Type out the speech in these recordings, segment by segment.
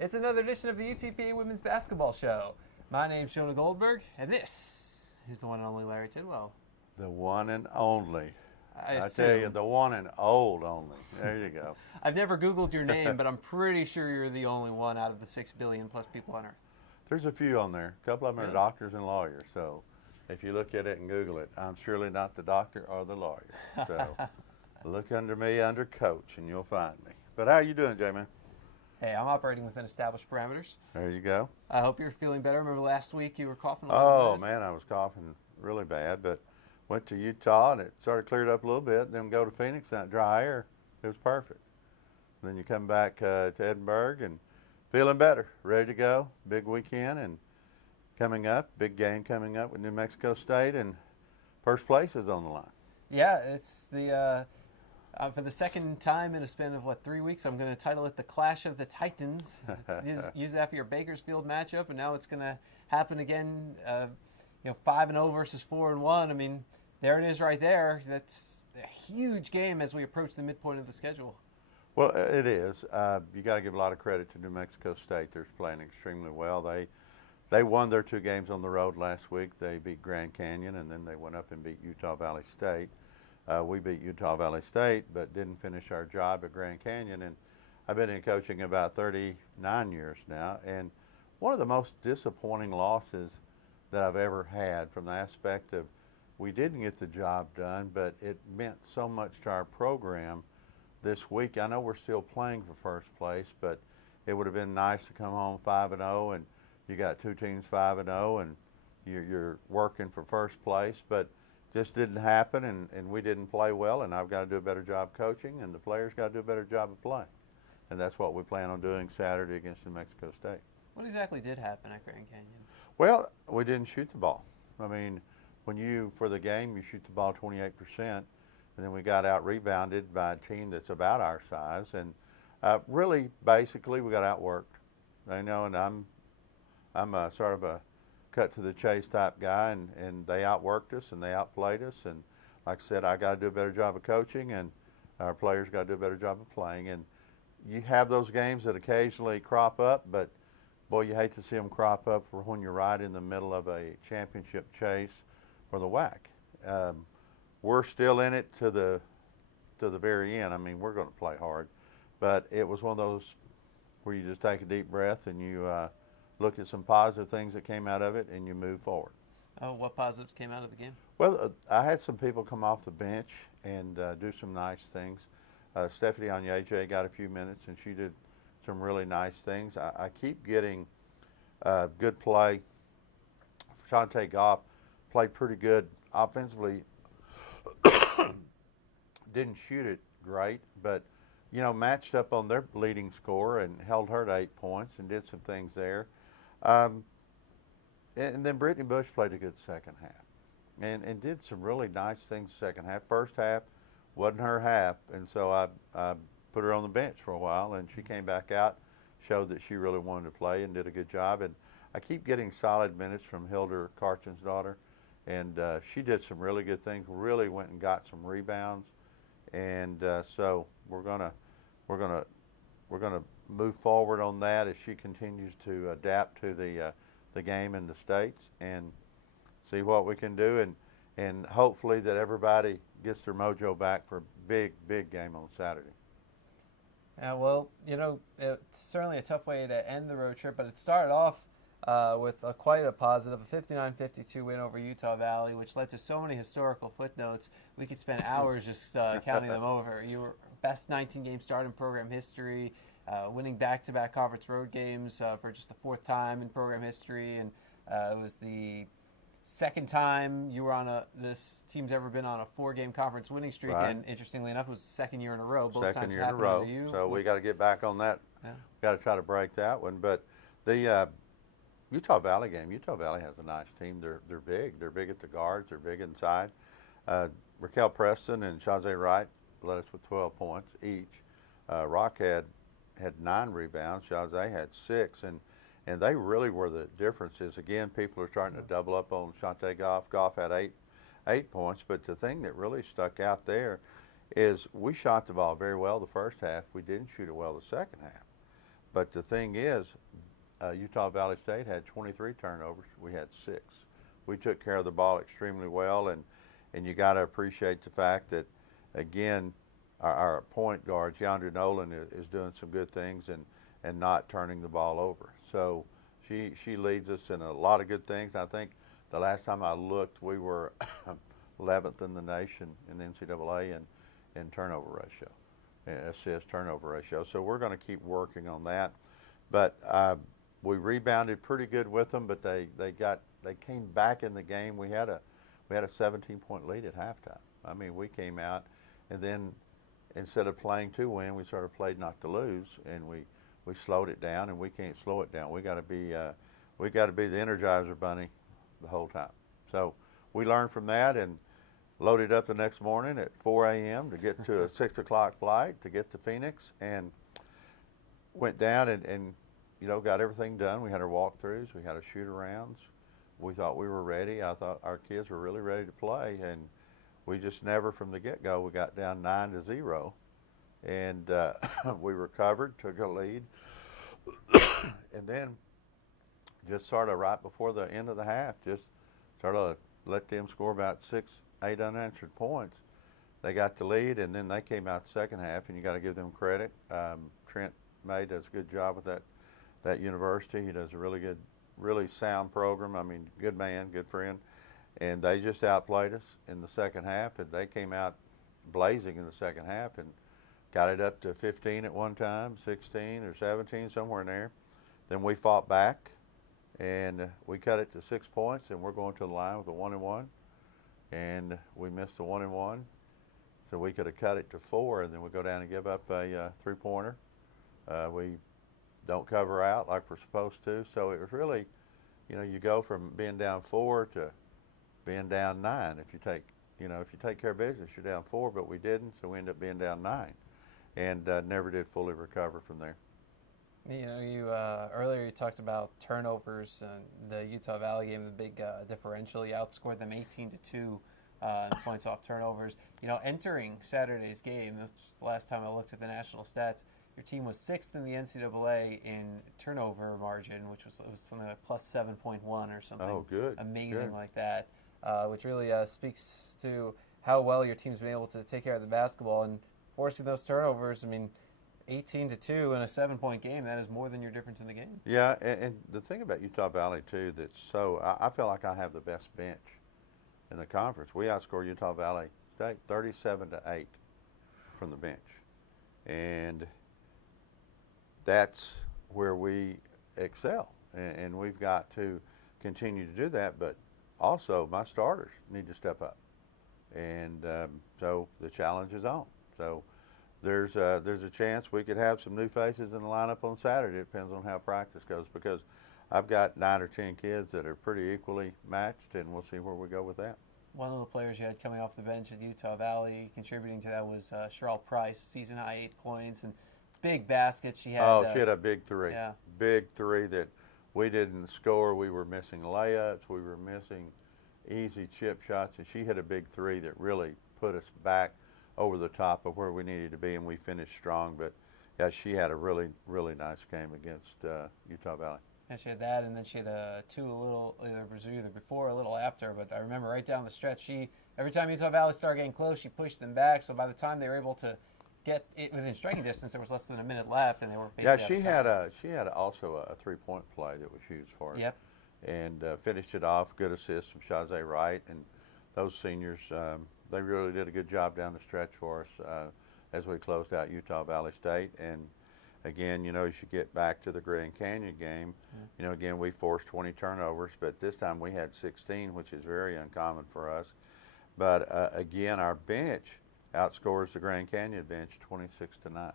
It's another edition of the UTPA Women's Basketball Show. My name's Jonah Goldberg, and this is the one and only Larry Tidwell. The one and only. I tell you, the one and old only. There you go. I've never Googled your name, but I'm pretty sure you're the only one out of the 6 billion plus people on Earth. There's a few on there. A couple of them are doctors and lawyers. So if you look at it and Google it, I'm surely not the doctor or the lawyer. So look under me, under coach, and you'll find me. But how are you doing, J-Man? Hey, I'm operating within established parameters. There you go. I hope you're feeling better. Remember last week you were coughing a little bit? Oh, man, I was coughing really bad, but went to Utah and it sort of cleared up a little bit. Then go to Phoenix, that dry air, it was perfect. And then you come back to Edinburg and feeling better, ready to go. Big weekend and coming up, big game coming up with New Mexico State, and first place is on the line. Yeah, it's the for the second time in a span of, 3 weeks, I'm going to title it the Clash of the Titans. Use that for your Bakersfield matchup, and now it's going to happen again, 5-0 versus 4-1. I mean, there it is right there. That's a huge game as we approach the midpoint of the schedule. Well, it is. You got to give a lot of credit to New Mexico State. They're playing extremely well. They won their 2 games on the road last week. They beat Grand Canyon, and then they went up and beat Utah Valley State. We beat Utah Valley State, but didn't finish our job at Grand Canyon. And I've been in coaching about 39 years now, and one of the most disappointing losses that I've ever had, from the aspect of we didn't get the job done, but it meant so much to our program this week. I know we're still playing for first place, but it would have been nice to come home 5-0, and you got 2 teams 5-0, and you're working for first place, but just didn't happen, and we didn't play well, and I've got to do a better job coaching, and the players got to do a better job of playing. And that's what we plan on doing Saturday against New Mexico State. What exactly did happen at Grand Canyon? Well, we didn't shoot the ball. I mean, for the game, you shoot the ball 28%, and then we got out-rebounded by a team that's about our size, and really, basically, we got outworked. And I'm sort of a cut-to-the-chase type guy, and they outworked us, and they outplayed us, and like I said, I got to do a better job of coaching, and our players got to do a better job of playing. And you have those games that occasionally crop up, but boy, you hate to see them crop up for when you're right in the middle of a championship chase for the WAC. We're still in it to the very end. I mean, we're going to play hard, but it was one of those where you just take a deep breath and you look at some positive things that came out of it, and you move forward. Oh, what positives came out of the game? Well, I had some people come off the bench and do some nice things. Stephanie Onyeje got a few minutes, and she did some really nice things. I keep getting good play. Shante Goff played pretty good offensively. Didn't shoot it great, but matched up on their leading scorer and held her to 8 points and did some things there. And then Brittany Bush played a good second half and did some really nice things second half. First half wasn't her half, and so I put her on the bench for a while, and she came back out, showed that she really wanted to play and did a good job. And I keep getting solid minutes from Hilder Carchin's daughter, and she did some really good things, really went and got some rebounds. And so we're gonna move forward on that as she continues to adapt to the game in the States and see what we can do, and hopefully that everybody gets their mojo back for a big game on Saturday. Well, it's certainly a tough way to end the road trip, but it started off with quite a positive, a 59-52 win over Utah Valley, which led to so many historical footnotes. We could spend hours just counting them over. You were best 19-game start in program history, winning back-to-back conference road games for just the 4th time in program history, and it was the second time you were this team's ever been on a 4-game conference winning streak, right. And interestingly enough, it was the 2nd year in a row. Both second times year in a row. You. So we got to get back on that. Yeah. Got to try to break that one. But the Utah Valley game. Utah Valley has a nice team. They're big. They're big at the guards. They're big inside. Raquel Preston and Shazay Wright led us with 12 points each. Rock had 9 rebounds. Shazay had 6, and they really were the differences. Again, people are starting to double up on Shante Goff. Goff had 8 points, but the thing that really stuck out there is we shot the ball very well the first half. We didn't shoot it well the second half. but the thing is, Utah Valley State had 23 turnovers. We had 6. We took care of the ball extremely well, and you got to appreciate the fact that, again, our point guard, Yandra Nolan, is doing some good things and not turning the ball over. So she leads us in a lot of good things. I think the last time I looked, we were 11th in the nation in the NCAA in turnover ratio, assist turnover ratio. So we're going to keep working on that. But we rebounded pretty good with them, but they came back in the game. We had a 17-point lead at halftime. I mean, we came out, and then instead of playing to win, we sort of played not to lose, and we slowed it down, and we can't slow it down. We got to be the Energizer Bunny the whole time. So we learned from that and loaded up the next morning at 4 a.m. to get to a 6 o'clock flight to get to Phoenix, and went down and got everything done. We had our walkthroughs, we had our shoot-arounds. We thought we were ready. I thought our kids were really ready to play, and we just never, from the get-go, we got down 9-0, and we recovered, took a lead, and then just sort of right before the end of the half, just sort of let them score about 6-8 unanswered points. They got the lead, and then they came out the second half, and you got to give them credit. Trent May does a good job with that university. He does a really sound program. I mean, good man, good friend. And they just outplayed us in the second half, and they came out blazing in the second half and got it up to 15 at one time, 16 or 17, somewhere in there. Then we fought back, and we cut it to 6 points, and we're going to the line with a 1-and-1, and we missed a 1-and-1, so we could have cut it to 4, and then we go down and give up a three-pointer. We don't cover out like we're supposed to, so it was really, you go from being down 4 to being down 9. If you take care of business, you're down 4, but we didn't, so we ended up being down 9, and never did fully recover from there. Earlier you talked about turnovers. The Utah Valley game, the big differential. You outscored them 18-2 in points off turnovers. Entering Saturday's game, this was the last time I looked at the national stats, your team was 6th in the NCAA in turnover margin, which was something like plus 7.1 or something. Oh, good. Amazing good. Like that, which really speaks to how well your team's been able to take care of the basketball and forcing those turnovers. I mean, 18-2 in a 7-point game, that is more than your difference in the game. Yeah, and the thing about Utah Valley, too, I feel like I have the best bench in the conference. We outscored Utah Valley State 37-8 from the bench. And that's where we excel. And we've got to continue to do that, but also my starters need to step up. And so the challenge is on. So there's a chance we could have some new faces in the lineup on Saturday. It depends on how practice goes, because I've got 9 or 10 kids that are pretty equally matched, and we'll see where we go with that. One of the players you had coming off the bench at Utah Valley contributing to that was Sherelle Price, season high 8 points and big baskets. She had she had a big 3. Yeah. Big 3 that we didn't score. We were missing layups. We were missing easy chip shots, and she hit a big 3 that really put us back over the top of where we needed to be, and we finished strong. But yeah, she had a really, really nice game against Utah Valley. And she had that, and then she had either before or a little after. But I remember right down the stretch, every time Utah Valley started getting close, she pushed them back. So by the time they were able to get it within striking distance, there was less than a minute left, and they were basically she had also a 3-point play that was huge for us. Yep. And finished it off. Good assist from Shazay Wright, and those seniors, they really did a good job down the stretch for us as we closed out Utah Valley State. And again, as you get back to the Grand Canyon game, again, we forced 20 turnovers, but this time we had 16, which is very uncommon for us. But again, our bench outscores the Grand Canyon bench 26-9.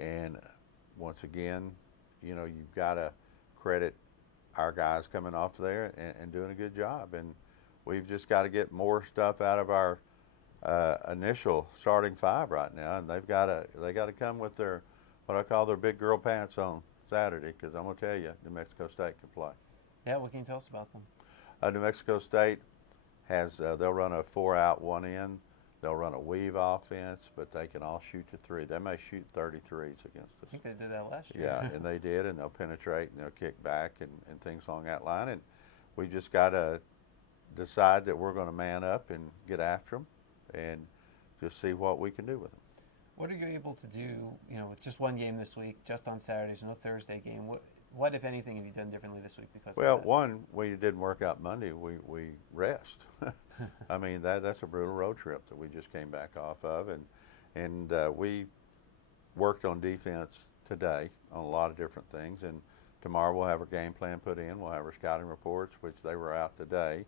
And once again, you've got to credit our guys coming off there and doing a good job. And we've just got to get more stuff out of our initial starting 5 right now, and they got to come with their what I call their big girl pants on Saturday, because I'm going to tell you, New Mexico State can play. Yeah, what can you tell us about them? New Mexico State has they'll run a 4-out, 1-in They'll run a weave offense, but they can all shoot to three. They may shoot 33s against us. I think they did that last year. Yeah, and they did, and they'll penetrate, and they'll kick back and things along that line. And we just got to decide that we're going to man up and get after them and just see what we can do with them. What are you able to do, with just one game this week, just on Saturdays, no Thursday game? What if anything, have you done differently this week because of that? One, we didn't work out Monday. We rest. I mean, that's a brutal road trip that we just came back off of, and we worked on defense today on a lot of different things. And tomorrow we'll have our game plan put in. We'll have our scouting reports, which they were out today,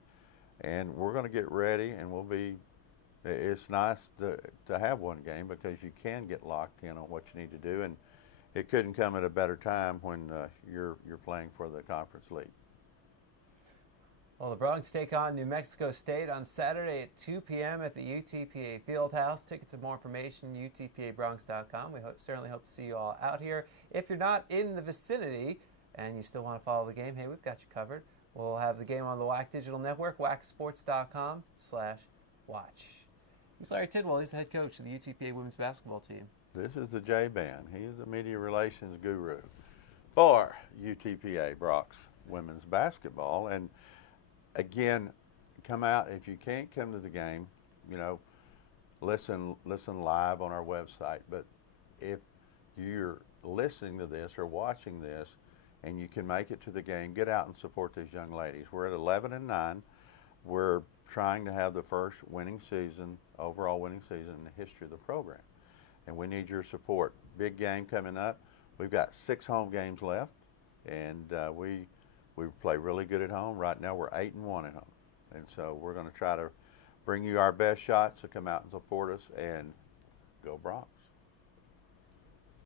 and we're going to get ready. And we'll be. It's nice to have one game because you can get locked in on what you need to do, and it couldn't come at a better time when you're playing for the conference league. Well, the Broncs take on New Mexico State on Saturday at 2 p.m. at the UTPA Fieldhouse. Tickets and more information, UTPABronx.com. We certainly hope to see you all out here. If you're not in the vicinity and you still want to follow the game, hey, we've got you covered. We'll have the game on the WAC Digital Network, wacsports.com/watch. He's Larry Tidwell. He's the head coach of the UTPA women's basketball team. This is the J-Band. He's the media relations guru for UTPA Bronx women's basketball. And again, come out. If you can't come to the game, listen live on our website. But if you're listening to this or watching this and you can make it to the game, get out and support these young ladies. We're at 11-9. We're trying to have the first overall winning season in the history of the program. And we need your support. Big game coming up. We've got 6 home games left, and we play really good at home. Right now we're 8-1 at home. And so we're going to try to bring you our best shots to come out and support us, and go Bronx.